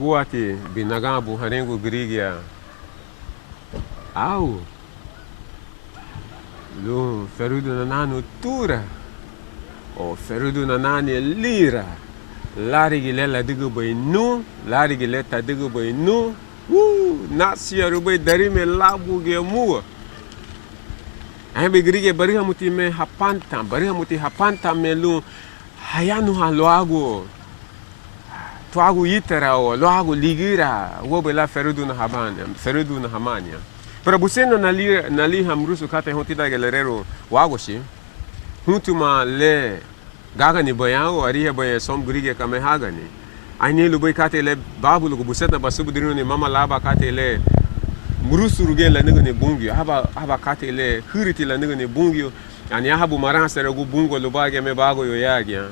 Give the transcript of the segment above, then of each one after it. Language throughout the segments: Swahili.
Buati binagabu harengu grigia au lu Ferudun nanu tura o Ferudun nani lira lari gilela digu bay nu lari gileta digu bay nu nasia rubay dari me labu ge mua be grigia bariha muti me hapanta me lu hayanu haloago tuagu itera o loago ligira wo bela Ferudun hamania pero buseno nali hamrusu kata hontida galerero wagoshi huntuma le gaga ni bayao ariya bay som grige kame hagani aini lubai kate le babulu go busena basubu diruni mama laba kate le murusu ruge la ngene Bungiu haba kate le huriti la ngene Bungiu ani habu maransa rego bungo lubage me bago yo yagya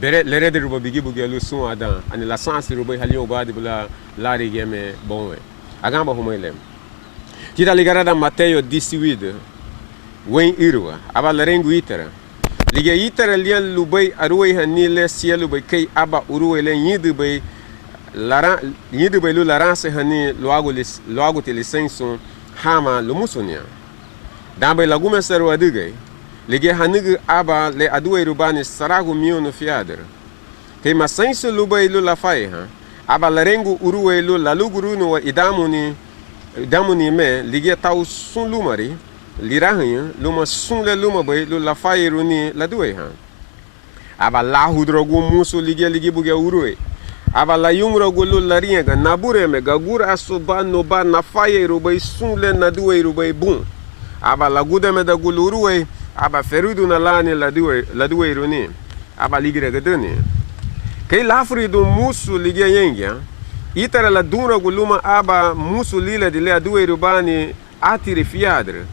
bere lere de rubo bigi bugi lu sun adan ani la sansi rubo halio badi bula lari game bonwe agamba humele kita ligara da Mateo 18 wen irwa aba larengu itera liga itera lian lubai arwai hanile sia lubai kai aba urwe le yidu bai lu laranse hani loago te licenso hama lumusunia dambe lagume serwa digai liga hanig aba le aduwe rubani saragu mio no fiader kai masenso lubai lu la fai ha aba larengu urwe lu la luguru no idamuni me liga tau sun lumari lirahanha luma sun le luma bai lu la fai runi la duwe ha aba la hudrogu musu liga buga urwe aba la yumrogu lu larinha ga nabure me gagura asoba no ba na fai rubai sun le na duwe rubai bun aba la gude me da guluruwe aba Ferudun lani la duwe runi aba ligre gadani kai lafri do musu liga yengia itara la dura guluma aba musu lila de la duwe rubani atire fiadre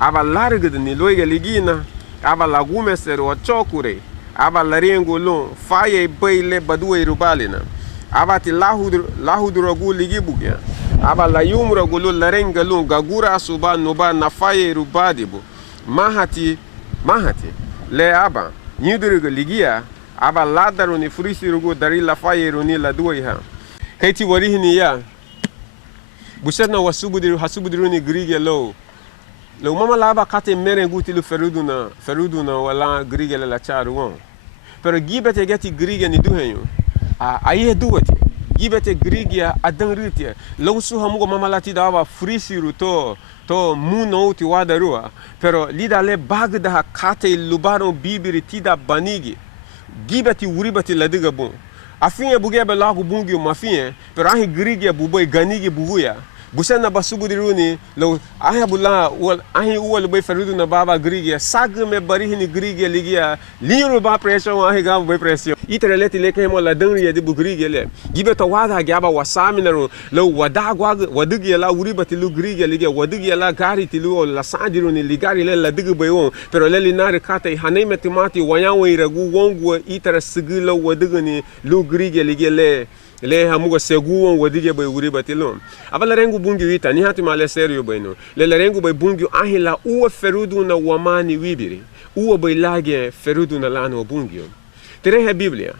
aba larga de loiga ligina aba la gumeser o chokure aba la rengolon faye baile baduwe rubalina aba ti lahudro gu ligibuga aba la yumro gulu la rengalun gagura suba no ba na faye rubadibu mahati le aba nyidurga ligia aba ladaro ni frisirugo dari la faye runi la duwe ha kaiti warihini ya busena hasubudiru ni grige lo mama laba kate merenguti lu Ferudun wala grige la charu won pero gibete geti grige ni duhenyo aye duwati gibete grige adan ritia lo su hamugo mama lati dawa frisiru to muno ti wadarua pero lida le bagda kate lubaro bibiri tida banigi gibeti uribati ladiga bon afinha bugebe lago Bungiu mafinha pero ahi grige buboy ganigi buguya busena basubudiruni lo ahi bula ahi uwal boy Ferudun baba grige sagme barihini grige ligia liro ba pressure ahi ga boy pressure itreleti leke mo la danri de bugrige le gibeto wada gaba wasaminaro lo wadigi la uribati lu grige ligia wadigi la gari tilu la sadiruni ligari le la digi boy pero le linare kate hanai metimati wayanwe ragu wongu itra sigilo wadigini lu grige ligia le hamugo seguon wadige bay wuri batilon abala rengu Bungiu ita ni hati male serio bayno le rengu bay Bungiu ahila uwa Ferudun wamani wibiri uwa bay lage Ferudun lano Bungiu tere Biblia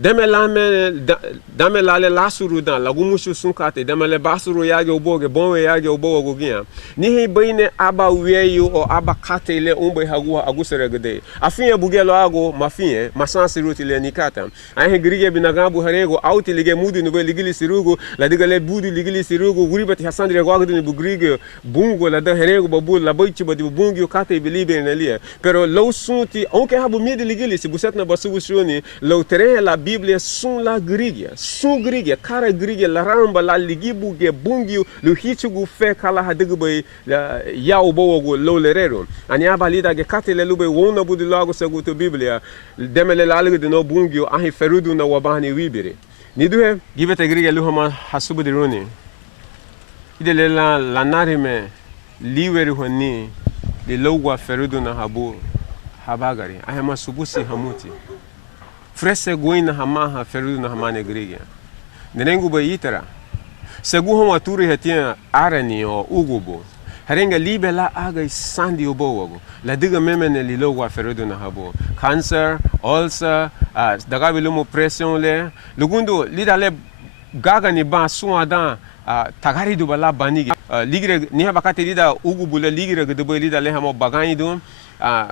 dame lale lasuru dan lagumushu sunkate dame le basuru yage uboge bonwe yage ubogo gugia ni bayne aba weyo o aba kate le umbe hagu agusere gede afinha bugelo ago mafinha masansi ruti le nikata ahe grige binagabu harego auti lige mudu no ligili sirugo la digale budu ligili sirugo guribati hasandre gwagde ni bugrige bungo la da harego babu la boichi badi Bungiu kate bilibe nelia pero lo sunti onke habu midi ligili si busetna basugu shoni lo tere la Biblia sun la grigia kara grigia la ramba la ligibu ge Bungiu lu hichugu fe kala hadigbe ya ubogo lo lerero ani abalida ge katele lube wona budi lago seguto Biblia demele la algo de no Bungiu ahi Ferudun wabani wibire ni duhe gibete grigia lu hama hasubu de roni idele la narime liweru honi de logwa Ferudun habu habagari ahi masubusi hamuti frese goina hamaha Ferudun hamane grigia nenengu bayitara segu hon waturi hetia arani o ugubo harenga libe la aga sandi obogo la diga memene lilowa Ferudun habo cancer ulcer daga bilumo pression le lugundo lidale gaga ni ba suada tagari du bala banigi ligre ni ha bakate lida ugu bula ligre gede boy lida le hamo bagani du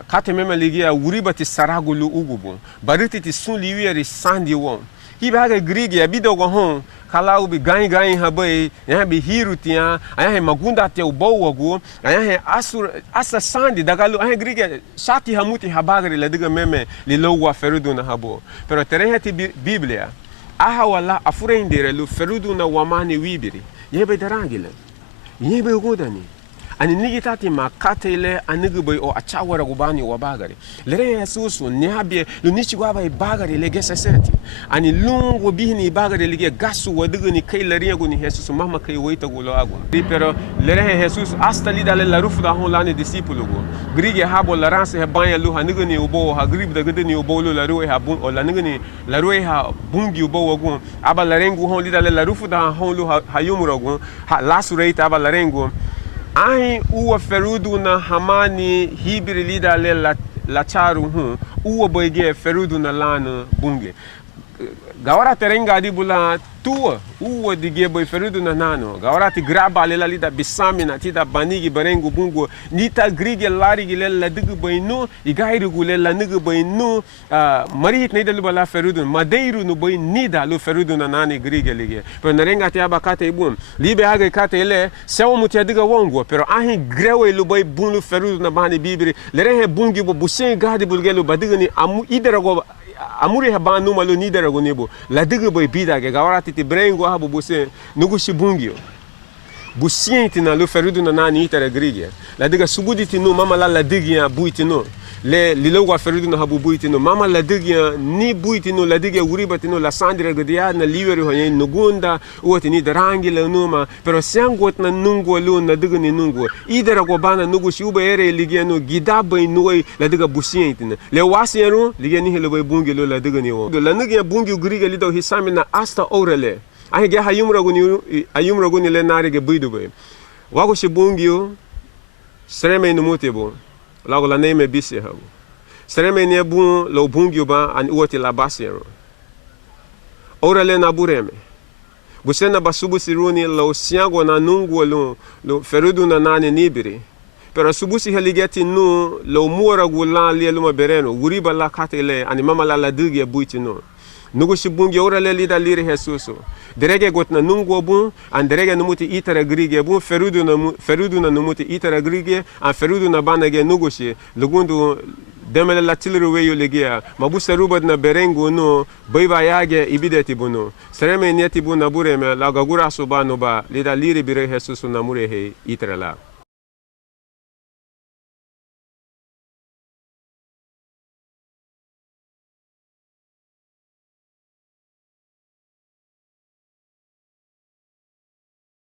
kate meme ligia uribati saragulu ugu bu bariti ti sun liwieri sandi won hiba ga grigi abido go hon kala ubi gai habai ya bi hirutia aya magunda te ubowo aya asa sandi dagalu aya grigi shati hamuti habagari la diga meme lilowa Ferudun habo pero terehati biblia aha wala afurendere lu Ferudun Wama ni wibiri yebe darangile yebe godani ani nigitati makatele anigubay o achawara gubani wa bagari lere yesusu ni habie lu nichi gwaba bagari lege seseti ani lungu bihini bagari lege gasu waduguni kai lariya guni yesusu mama kai waita gulo agu pero lere yesusu asta lida le la rufu da hon lani disciple go grige habo la ranse he banya lu haniguni ubo ha grib da guduni ubo lu la ruwe ha bun o la niguni la ruwe ha bungi ubo go aba la rengu hon lida le la rufu da hon lu ha yumuro go ha lasurate aba la rengu ahi uwa Ferudun hamani hibiri lida le la charu uwa boyge Ferudun lana bunge gawara terenga di bula tuwa uwa dige boy Ferudun nano gawara ti graba le la lida bisami na tida banigi barengu bungo nita grige lari le la digu boy no igairu gule la nigu boy no mari ne de bala Ferudun madeiru no boy nida lu Ferudun nani grige lige pero narenga ti abakate ibum libe hage kate le sewo mutia diga wongo pero ahi grewe lu boy bunu Ferudun bani bibiri lere he bungi bo busen gadi bulgelu badigani amu idera go amuri haba numa lo nidera go nebo la diga boy bida ge gawara ti brengo habu busen nugushi bungio busienti na lo Ferudun nani itera grige la diga subuditi no mama la digia buiti no le lilowa Ferudun habu buiti no mama la digia ni buiti no la digia uribati no la sandira godia na liweri hoye nugunda uoti ni darangi la numa pero siangot na nungo lo na diga ni nungo idera go bana nugushi ube ere ligia no gidaba inoi la diga busienti na le wasiero ligia ni helo bungi lo la diga ni o la nugia bungi grige lido hisami na asta orele ahi ge ayumra guni le nari ge buidu be wago shi bungio streme no motebo lago la neme bisi habu streme ne bu lo bungio ba an uoti la basiero ora le na bureme busena basubu siruni lo siago na nungu lo Ferudun nani nibiri pero subusi haligeti no lo muora gula le luma bereno guriba la katele ani mama la dige buiti no nugushi bungi ora le lida liri Jesusu derege gotna nungo bun an derege numuti itara grige bun Ferudun numuti itara grige an Ferudun banage nugushi lugundu demele la tilru weyo legia mabusa rubad na berengu no baiba yage ibideti bunu sereme nieti bun na bureme la gagura subano ba lida liri bire Jesusu na murehe itara la